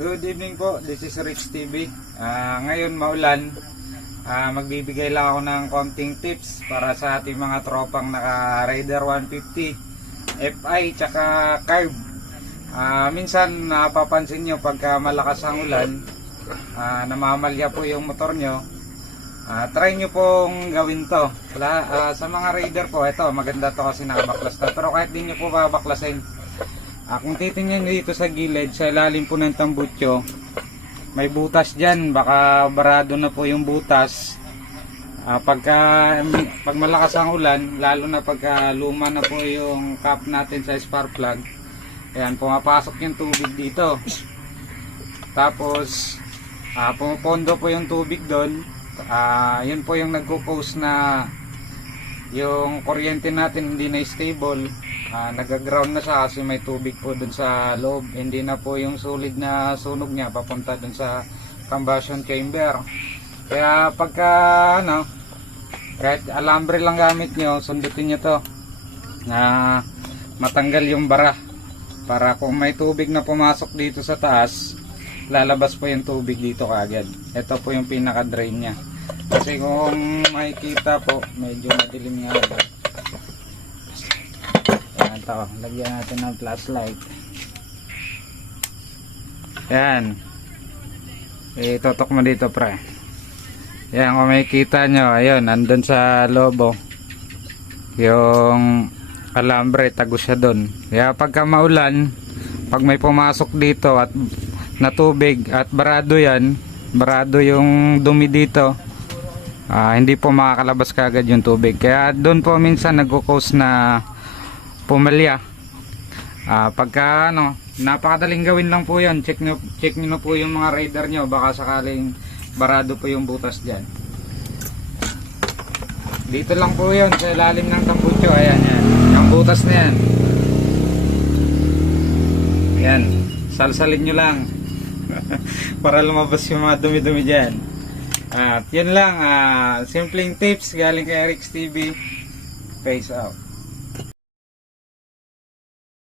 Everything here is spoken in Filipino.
Good evening po, this is Rich TV. Ngayon maulan, magbibigay lang ako ng konting tips para sa ating mga tropang naka Raider 150 FI tsaka carb. Minsan napapansin nyo pagka malakas ang ulan, namamalya po yung motor nyo. Try nyo pong gawin to. Sa mga Raider po, ito maganda to kasi nakabaklas na, pero kahit di nyo po babaklasin, kung titingnan nyo dito sa gilid, sa ilalim po ng tambutso, may butas dyan, baka barado na po yung butas. Pag malakas ang ulan, lalo na pagka luma na po yung cap natin sa spark plug, ayan, pumapasok yung tubig dito. Tapos pumupondo po yung tubig doon. Yun po yung nagko-cause na yung kuryente natin hindi na stable. Nag-ground na siya kasi may tubig po dun sa loob. Hindi na po yung solid na sunog niya papunta dun sa combustion chamber. Kaya pagka kahit alambre lang gamit nyo, sundutin nyo to na matanggal yung bara, para kung may tubig na pumasok dito sa taas, lalabas po yung tubig dito kaagad. Ito po yung pinaka drain nya. Kasi kung makikita po, medyo madilim nga ito. Ito, lagyan natin ng flashlight. Yan. Itutok mo dito, pre. Yan, kung makikita nyo, ayun, nandun sa lobo yung alambre, tago siya dun. Kaya pagka maulan, pag may pumasok dito at na tubig at barado yan, barado yung dumi dito, hindi po makakalabas kagad yung tubig. Kaya doon po minsan nagko-cause na pumalya. Pagka napakadaling gawin lang po yan. Check nyo na po yung mga Raider nyo, baka sakaling barado po yung butas dyan. Dito lang po yun sa ilalim ng tambutso. Ayan, yan, yung butas na yan. Yan, salsalin nyo lang para lumabas yung mga dumi-dumi dyan. At yun lang, simpleng tips galing kay Rich TV. Peace out.